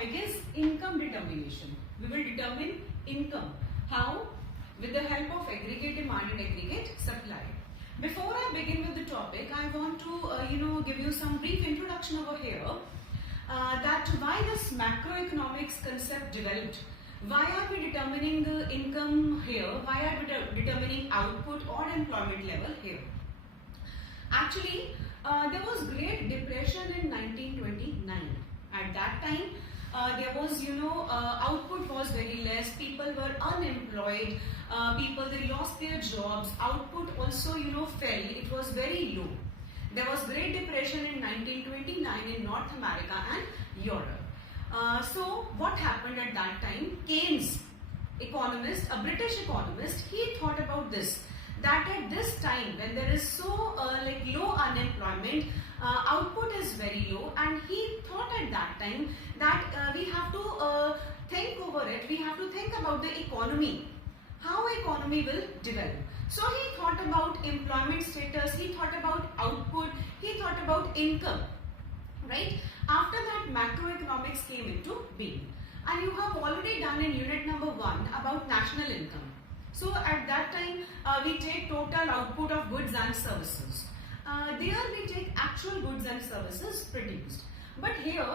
topic is income determination. We will determine income. How? With the help of aggregate demand and aggregate supply. Before I begin with the topic, I want to give you some brief introduction over here. That why this macroeconomics concept developed. Why are we determining the income here? Why are we determining output or employment level here? Actually, there was Great Depression in 1929. At that time, there was, output was very less. People were unemployed. They lost their jobs. Output also, fell. It was very low. There was Great Depression in 1929 in North America and Europe. So what happened at that time? Keynes, economist, a British economist, he thought about this. That at this time when there is so low unemployment, output is very low, and he thought at that time that we have to think over it. We have to think about the economy, how economy will develop. So he thought about employment status, he thought about output, he thought about income, right? After that, macroeconomics came into being, and you have already done in unit number 1 about national income. So at that time, we take total output of goods and services. There we take actual goods and services produced. But here,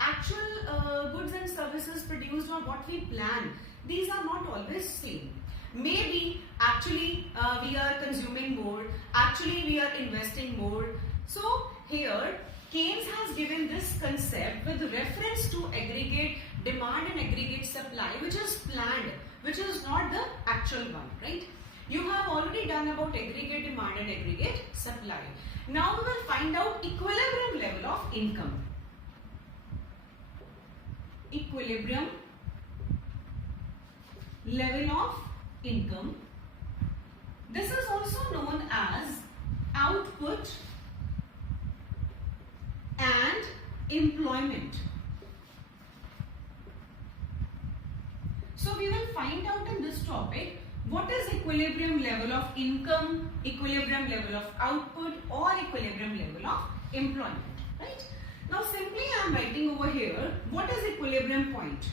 actual goods and services produced or what we plan, these are not always same. Maybe actually we are consuming more, actually we are investing more. So here, Keynes has given this concept with reference to aggregate demand and aggregate supply, which is planned, which is not the actual one, right? You have already done about aggregate demand and aggregate supply. Now we will find out equilibrium level of income. Equilibrium level of income. This is also known as output and employment. So we will find out in this topic what is equilibrium level of income, equilibrium level of output, or equilibrium level of employment, right? Now simply I am writing over here, what is equilibrium point?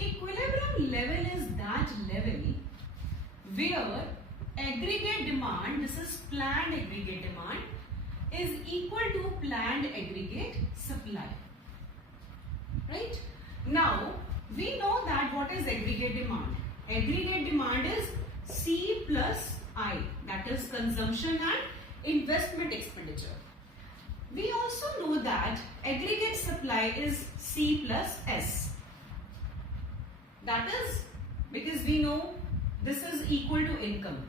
Equilibrium level is that level where aggregate demand, this is planned aggregate demand, is equal to planned aggregate supply, right? Now, we know that what is aggregate demand. Aggregate demand is C plus I, that is consumption and investment expenditure. We also know that aggregate supply is C plus S. That is because we know this is equal to income.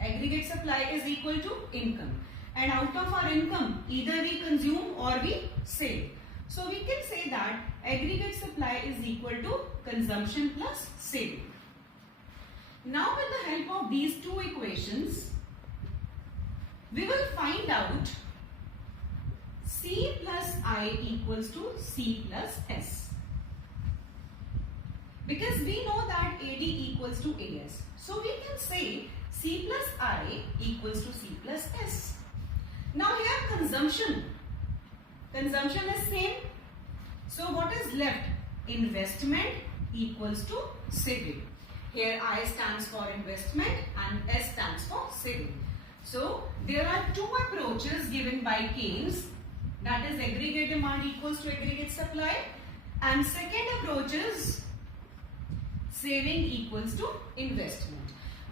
Aggregate supply is equal to income. And out of our income, either we consume or we save. So we can say that aggregate supply is equal to consumption plus saving. Now with the help of these two equations, we will find out C plus I equals to C plus S. Because we know that AD equals to AS. So we can say C plus I equals to C plus S. Now here consumption is same. So what is left? Investment equals to saving. Here I stands for investment and S stands for saving. So there are two approaches given by Keynes, that is aggregate demand equals to aggregate supply, and second approach is saving equals to investment.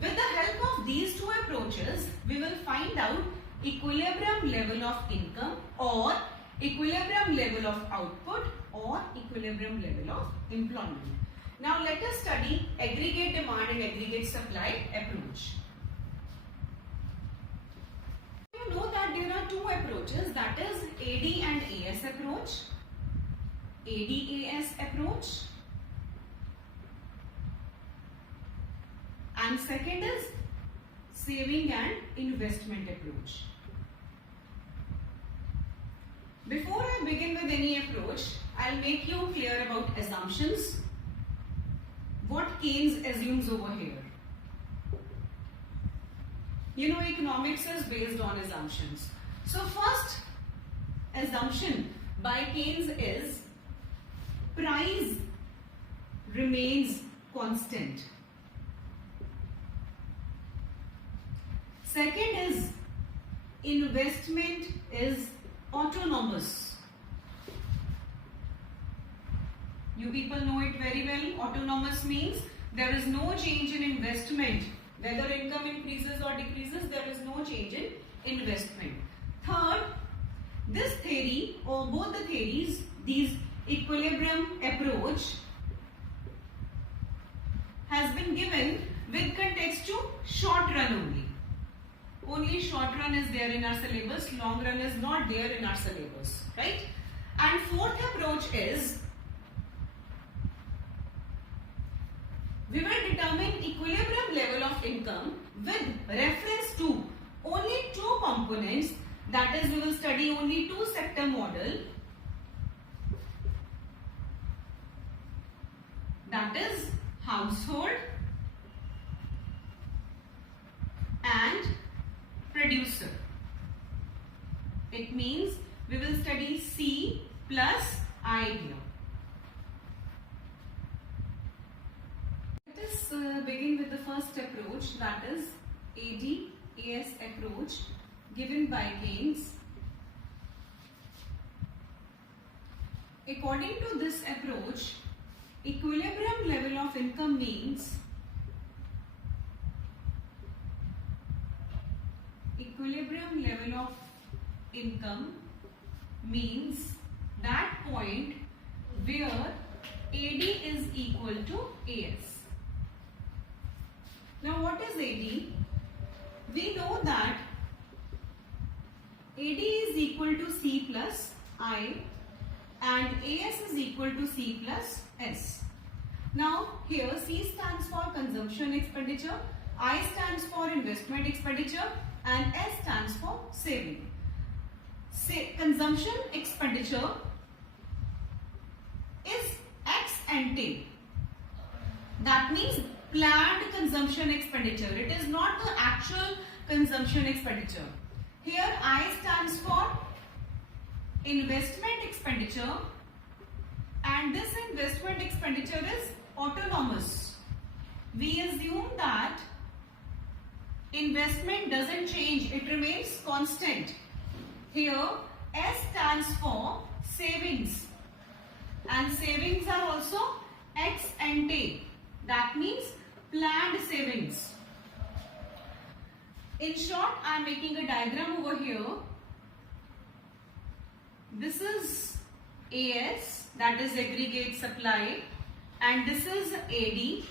With the help of these two approaches, we will find out equilibrium level of income or equilibrium level of output or equilibrium level of employment. Now let us study aggregate demand and aggregate supply approach. You know that there are two approaches, that is AD and AS approach. AD-AS approach. And second is saving and investment approach. Before I begin with any approach, I'll make you clear about assumptions. What Keynes assumes over here. Economics is based on assumptions. So first assumption by Keynes is price remains constant. Second is investment is autonomous. You people know it very well. Autonomous means there is no change in investment. Whether income increases or decreases, there is no change in investment. Third, this theory or both the theories, these equilibrium approach has been given with context to short run only. Only short run is there in our syllabus, long run is not there in our syllabus, right? And fourth approach is we will determine equilibrium level of income with reference to only two components, that is we will study only two sector model, that is household and producer. It means we will study C plus I here. Let us begin with the first approach, that is AD-AS approach given by Keynes. According to this approach, equilibrium level of income means that point where AD is equal to AS. Now what is AD? We know that AD is equal to C plus I and AS is equal to C plus S. Now here C stands for consumption expenditure, I stands for investment expenditure and S stands for saving. Consumption expenditure is ex ante. That means planned consumption expenditure. It is not the actual consumption expenditure. Here I stands for investment expenditure and this investment expenditure is autonomous. We assume that investment doesn't change, it remains constant. Here S stands for savings and savings are also ex ante. That means planned savings. In short, I am making a diagram over here. This is AS, that is aggregate supply, and this is AD.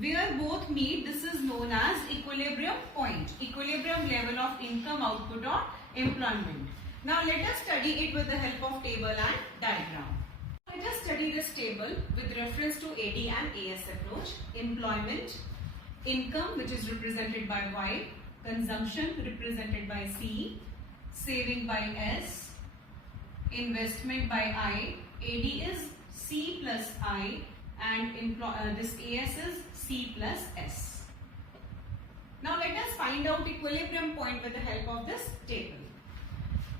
Where both meet, this is known as equilibrium point, equilibrium level of income, output or employment. Now let us study it with the help of table and diagram. Let us study this table with reference to AD and AS approach. Employment, income which is represented by Y, consumption represented by C, saving by S, investment by I, AD is C plus I and this AS is C plus S. Now let us find out equilibrium point with the help of this table.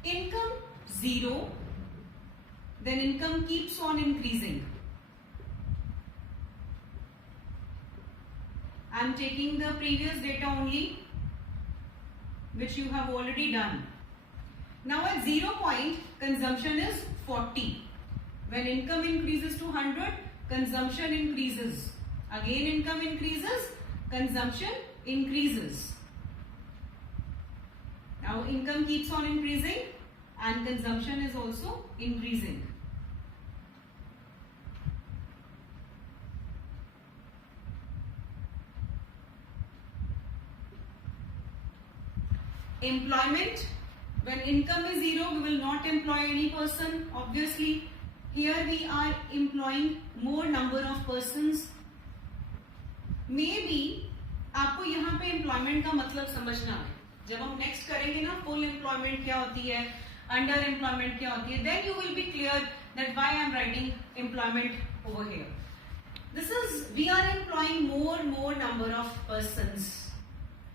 Income 0, then income keeps on increasing. I am taking the previous data only which you have already done. Now at 0 point, consumption is 40. When income increases to 100, consumption increases. Again income increases, consumption increases. Now income keeps on increasing and consumption is also increasing. Employment, when income is 0, we will not employ any person. Obviously, here we are employing more number of persons. Maybe आपको यहाँ पे employment का मतलब समझना है. जब हम next करेंगे ना full employment क्या होती है, under employment क्या होती है, then you will be clear that why I am writing employment over here. This is, we are employing more number of persons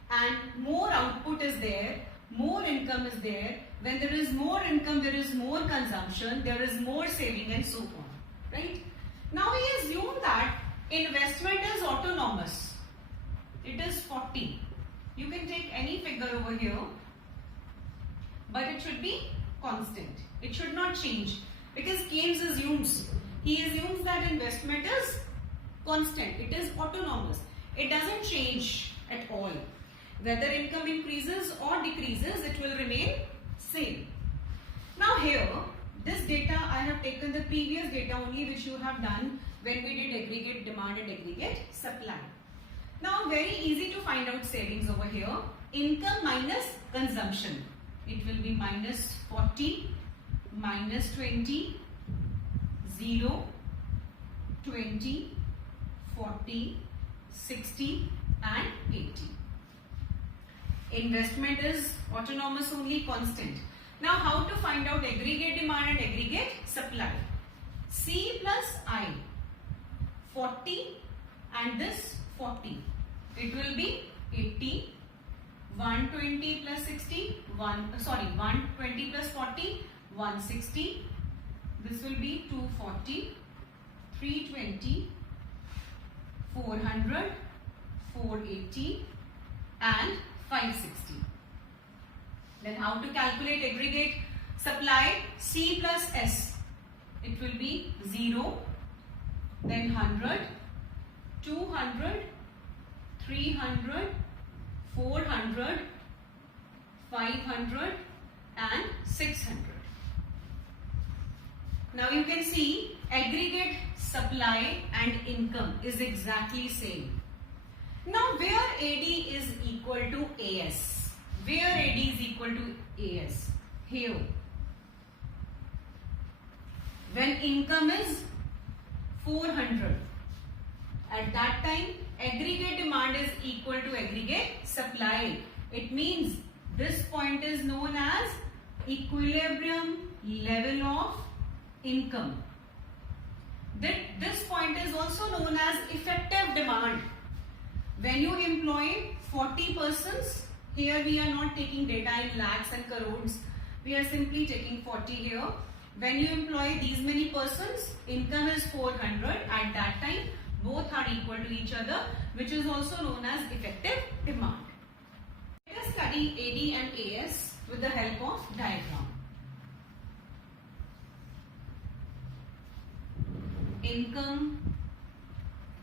and more output is there, more income is there, When there is more income, there is more consumption, there is more saving and so on. Right? Now we assume that investment is autonomous. It is 40. You can take any figure over here, but it should be constant. It should not change because Keynes assumes, he assumes that investment is constant. It is autonomous. It doesn't change at all. Whether income increases or decreases, it will remain same. Now here, this data I have taken the previous data only which you have done when we did aggregate demand and aggregate supply. Now very easy to find out savings over here. Income minus consumption. It will be minus 40, minus 20, 0, 20, 40, 60 and 80. Investment is autonomous only, constant. Now how to find out aggregate demand and aggregate supply? C plus I, 40 and this 40. It will be 80, 120 plus 60, 120 plus 40, 160. This will be 240, 320, 400, 480 and 560. Then how to calculate aggregate supply? C plus S. It will be 0, then 100, 200, 300, 400, 500 and 600. Now you can see aggregate supply and income is exactly same. Now where AD is equal to AS? Where AD is equal to AS? Here. When income is 400, at that time aggregate demand is equal to aggregate supply. It means this point is known as equilibrium level of income. This point is also known as effective demand. When you employ 40 persons, here we are not taking data in lakhs and crores, we are simply taking 40 here. When you employ these many persons, income is 400. At that time, both are equal to each other, which is also known as effective demand. Let us study AD and AS with the help of diagram. Income,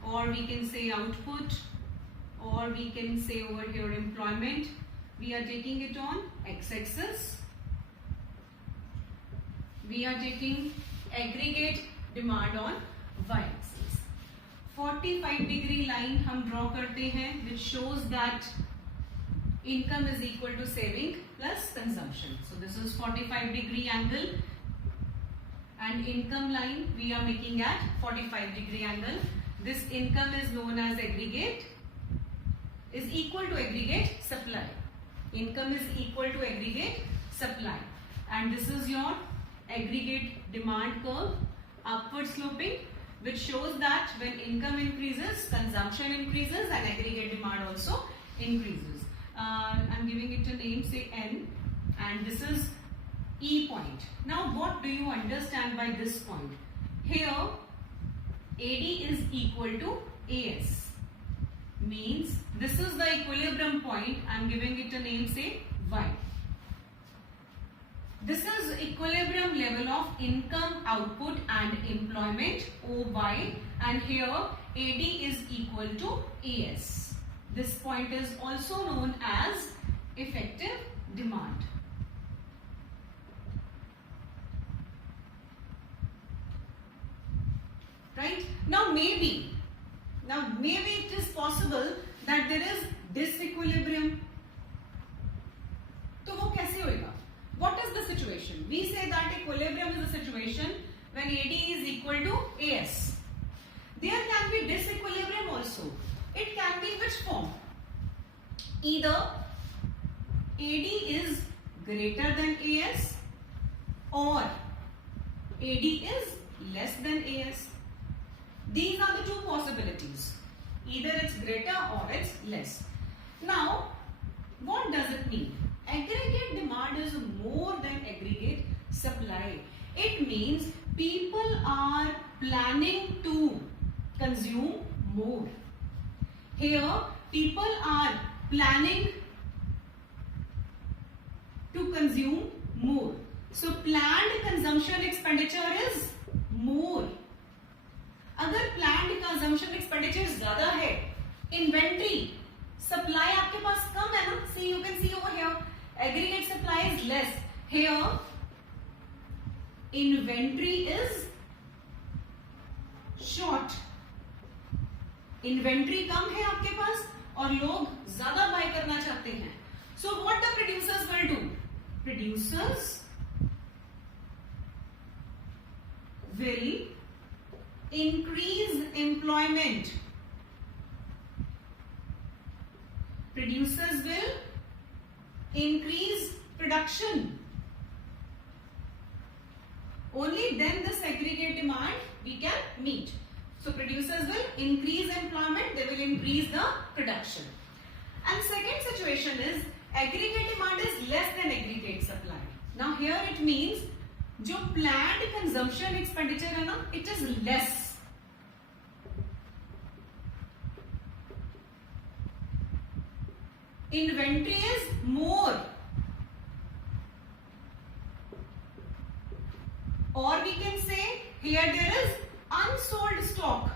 or we can say output, or we can say over here employment. We are taking it on x-axis. We are taking aggregate demand on y-axis. 45 degree line हम draw करते हैं, which shows that income is equal to saving plus consumption. So this is 45 degree angle, and income line we are making at 45 degree angle. This income is known as aggregate, is equal to aggregate supply. Income is equal to aggregate supply, and this is your aggregate demand curve, upward sloping, which shows that when income increases, consumption increases and aggregate demand also increases. I'm giving it a name, say N, and this is E point. Now what do you understand by this point? Here AD is equal to AS. Means this is the equilibrium point. I'm giving it a name, say Y. This is equilibrium level of income, output and employment, OY, and here AD is equal to AS. This point is also known as effective demand. Right? Now maybe it is possible that there is disequilibrium. तो वो कैसे होएगा? What is the situation? We say that equilibrium is a situation when AD is equal to AS. There can be disequilibrium also. It can be which form? Either AD is greater than AS or AD is less than AS. These are the two possibilities. Either it's greater or it's less. Now, what does it mean? Aggregate demand is more than aggregate supply. It means people are planning to consume more. Here, people are planning to consume more. So planned consumption expenditure is more. अगर planned consumption expenditure ज्यादा है, inventory supply आपके पास कम है ना? See, you can see over here, aggregate supply is less. Here, inventory is short. Inventory कम है आपके पास और लोग ज्यादा buy करना चाहते हैं. So what the producers will do? Producers will increase employment. Producers will increase production. Only then the aggregate demand we can meet. So producers will increase employment, they will increase the production. And second situation is aggregate demand is less than aggregate supply. Now here it means जो planned consumption expenditure है ना, it is less. Inventory is more. Or we can say here there is unsold stock.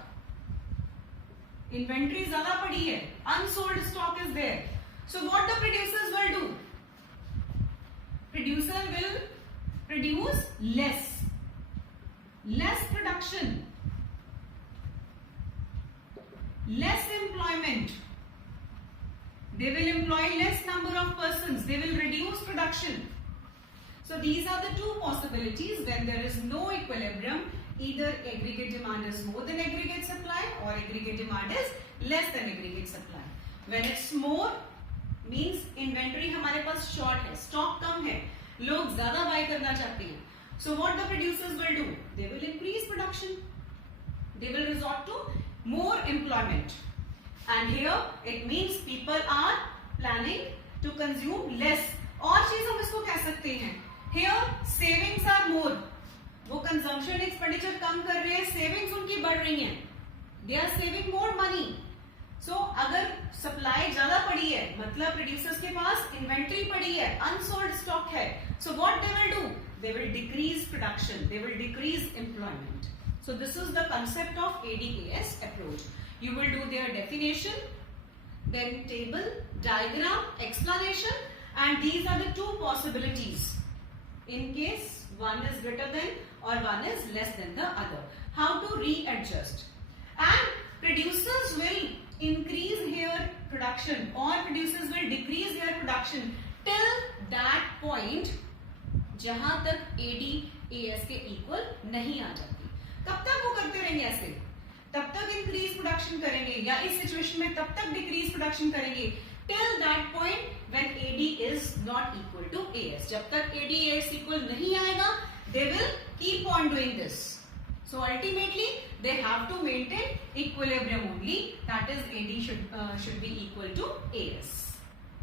Inventory ज़्यादा पड़ी है, unsold stock is there. So what the producers will do? Producer will produce less production, less employment. They will employ less number of persons. They will reduce production. So these are the two possibilities when there is no equilibrium. Either aggregate demand is more than aggregate supply or aggregate demand is less than aggregate supply. When it's more, means inventory हमारे पास short है, stock कम है, लोग ज़्यादा buy करना चाहते हैं. So what the producers will do? They will increase production. They will resort to more employment. And here it means people are planning to consume less. और चीज हम इसको कह सकते हैं. Here savings are more. वो consumption expenditure कम कर रहे हैं, savings उनकी बढ़ रही हैं. They are saving more money. So अगर supply ज़्यादा पड़ी है, मतलब producers के पास inventory पड़ी है, unsold stock है. So what they will do? They will decrease production. They will decrease employment. So this is the concept of ADAS approach. You will do their definition, then table, diagram, explanation, and these are the two possibilities. In case one is greater than or one is less than the other. How to readjust. And producers will increase their production or producers will decrease their production till that point जहां तक ADAS के equal नहीं आ जाती. कब तक वो करते रहेंगे ऐसे? तब तक इंक्रीज प्रोडक्शन करेंगे या इस सिचुएशन में तब तक डिक्रीज प्रोडक्शन करेंगे till that point when AD is not equal to AS. जब तक AD/AS equal नहीं आएगा, they will keep on doing this. So ultimately they have to maintain equilibrium only. That is AD should be equal to AS.